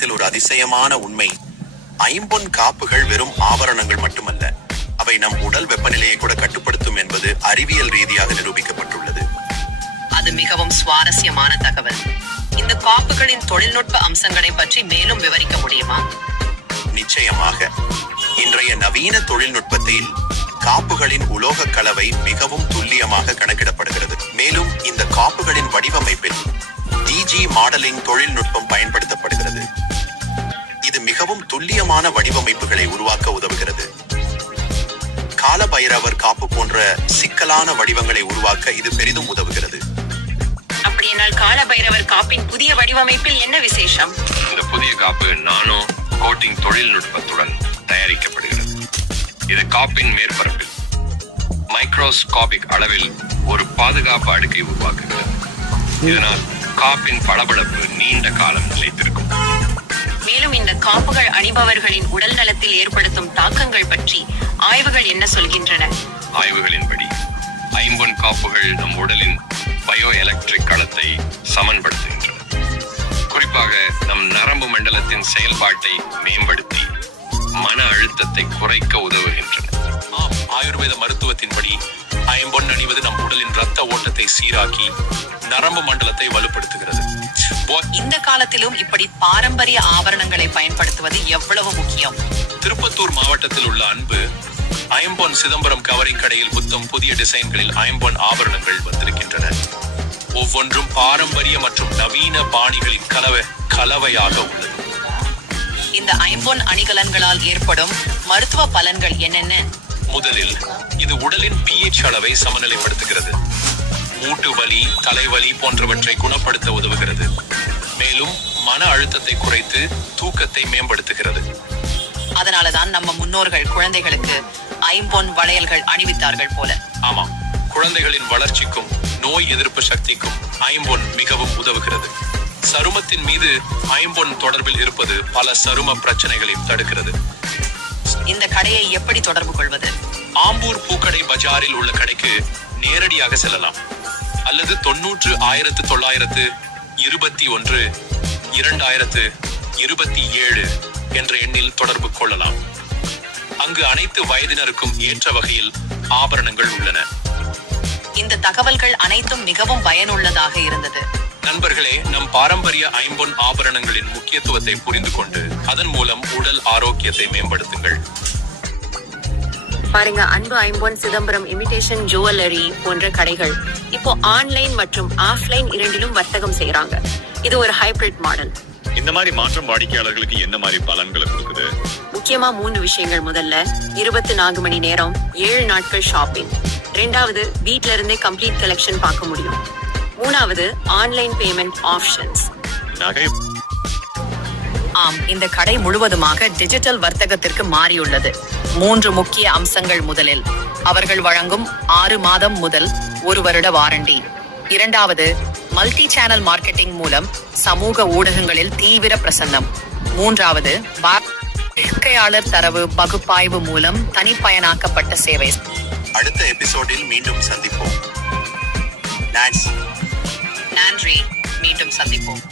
காலத்தில் ஒரு அதிசயமான உண்மை. ஐம்பொன் காப்புகள் வெறும் ஆபரணங்கள் மட்டுமல்ல அவை நம் உடல் வெப்பநிலையை கூட கட்டுப்படுத்தும் என்பது அறிவியல் ரீதியாக நிரூபிக்கப்பட்டுள்ளது. அது மிகவும் சுவாரஸ்யமான தகவல். இந்த காப்புகளின் தொழில்நுட்ப அம்சங்களை பற்றி மேலும் விவரிக்க முடியுமா? நிச்சயமாக. இன்றைய நவீன தொழில்நுட்பத்தில் காப்புகளின் உலோக கலவை மிகவும் துல்லியமாக கணக்கிடப்படுகிறது. மேலும் இந்த காப்புகளின் வடிவமைப்பில் டிஜி மாடலிங் தொழில்நுட்பம் பயன்படுத்தப்படுகிறது. இது மிகவும் துல்லியமான வடிவமைப்புகளை உருவாக்க உதவுகிறது. காலபைரவர் காப்பு போன்ற சிக்கலான வடிவங்களை உருவாக்க இது பெரிதும் உதவுகிறது. அப்படியானால் காலபைரவர் காப்பின் புதிய வடிவமைப்பில் என்ன விசேஷம்? இந்த புதிய காப்பு நானோ கோட்டிங் தொழில்நுட்பத்துடன் தயாரிக்கப்படுகிறது. இது காப்பின் மேற்பரப்பில் மைக்ரோஸ்கோபிக் அளவில் ஒரு பாதுகாப்பு அடுக்கை உருவாக்குகிறது. இதனால் காப்பின் பளபளப்பு நீண்ட காலம் நிலைத்திருக்கும். மேலும் இந்த காப்புகள் அணிபவர்களின் உடல் நலத்தில் ஏற்படுத்தும் தாக்கங்கள் பற்றி ஆய்வுகள் என்ன சொல்கின்றன? ஆய்வுகளின்படி ஐம்பொன் காப்புகள் நம் உடலின் பயோ எலக்ட்ரிக் களத்தை சமன்படுத்துகின்றன. குறிப்பாக நம் நரம்பு மண்டலத்தின் செயல்பாட்டை மேம்படுத்தி மன அழுத்தத்தை குறைக்க உதவுகின்றன. ஆம் ஆயுர்வேத மருத்துவத்தின்படி ஐம்பொன் அணிவது நம் உடலின் ரத்த ஓட்டத்தை சீராக்கி நரம்பு மண்டலத்தை வலுப்படுத்துகிறது. இந்த காலத்திலும் இப்படி பாரம்பரிய ஆபரணங்களை பயன்படுத்துவது எவ்வளவு முக்கியம்? திருப்பத்தூர் மாவட்டத்தில் உள்ள அன்பு ஐம்பொன் சிதம்பரம் கவரிங் கடையில் புத்தம் புதிய டிசைன்களில் ஐம்பொன் ஆபரணங்கள் வந்திருக்கின்றன. ஒவ்வொன்றும் பாரம்பரிய மற்றும் நவீன பாணிகளின் கலவை கலவையாக உள்ளது. இந்த ஐம்பொன் அணிகலன்களால் ஏற்படும் மருத்துவ பலன்கள் என்னென்ன? முதலில் இது உடலின் பிஹெச் அளவை சமநிலைப்படுத்துகிறது. மூட்டு வலி தலைவலி போன்றவற்றை குணப்படுத்த உதவுகிறது. மேலும் மன அழுத்தத்தை குறைத்து தூக்கத்தை மேம்படுத்துகிறது. அதனாலதான் நம்ம முன்னோர்கள் குழந்தைகளுக்கு ஐம்பொன் வளையல்கள் அணிவித்தார்கள் போல. ஆமாம் குழந்தைகளின் வளர்ச்சிக்கும் நோய் எதிர்ப்பு சக்திக்கும் ஐம்பொன் மிகவும் உதவுகிறது. சருமத்தின் மீது ஐம்பொன் தொடர்பில் இருப்பது பல சரும பிரச்சனைகளை தடுக்கிறது. இந்த கடையை எப்படி தொடர்பு கொள்வது? ஆம்பூர் பூக்கடை பஜாரில் உள்ள கடைக்கு நேரடியாக செல்லலாம். அல்லது தொன்னூற்று ஆயிரத்து தொள்ளாயிரத்து இருபத்தி ஒன்று இரண்டாயிரத்து இருபத்தி ஏழு என்ற எண்ணில் தொடர்பு கொள்ளலாம். அங்கு அனைத்து வயதினருக்கும் ஏற்ற வகையில் ஆபரணங்கள் உள்ளன. இந்த தகவல்கள் அனைத்தும் மிகவும் பயனுள்ளதாக இருந்தது. நண்பர்களே நம் பாரம்பரிய ஐம்பொன் ஆபரணங்களின் முக்கியத்துவத்தை புரிந்து கொண்டு அதன் மூலம் உடல் ஆரோக்கியத்தை மேம்படுத்துங்கள். பாருங்க அன்பு ஐம்பொன் சிதம்பரம் இமிடேஷன் ஜுவல்லரி போன்ற கடைகள் இப்போ ஆன்லைன் மற்றும் ஆஃப்லைன் இரண்டிலும் வர்த்தகம் செய்யறாங்க இது ஒரு ஹைபிரிட் மாடல் இந்த மாதிரி மாற்றம் வாடிக்கையாளர்களுக்கு என்ன மாதிரி பலன்களை கொடுக்குது? முக்கியமா மூன்று விஷயங்கள் முதல்ல. இருபத்தி நான்கு மணி நேரம் ஏழு நாட்கள் ஷாப்பிங் ரெண்டாவது வீட்ல இருந்தே கம்ப்ளீட் கலெக்ஷன் பார்க்க முடியும். மூணாவது ஆன்லைன் பேமெண்ட் ஆப்ஷன்ஸ் நகை. ஆம் இந்த கடை முழுவதுமாக டிஜிட்டல் வர்த்தகத்திற்கு மாறியுள்ளது. மூன்று முக்கிய அம்சங்கள் முதலில் அவர்கள் வழங்கும் ஆறு மாதம் முதல் ஒரு வருட வாரண்டி. இரண்டாவது மல்டி சேனல் மார்க்கெட்டிங் மூலம் சமூக ஊடகங்களில் தீவிர பிரசன்னம். மூன்றாவது வாடிக்கையாளர் தரவு பகுப்பாய்வு மூலம் தனிப்பயனாக்கப்பட்ட சேவை. அடுத்த எபிசோடில் மீண்டும் சந்திப்போம். நன்றி. மீண்டும் சந்திப்போம்.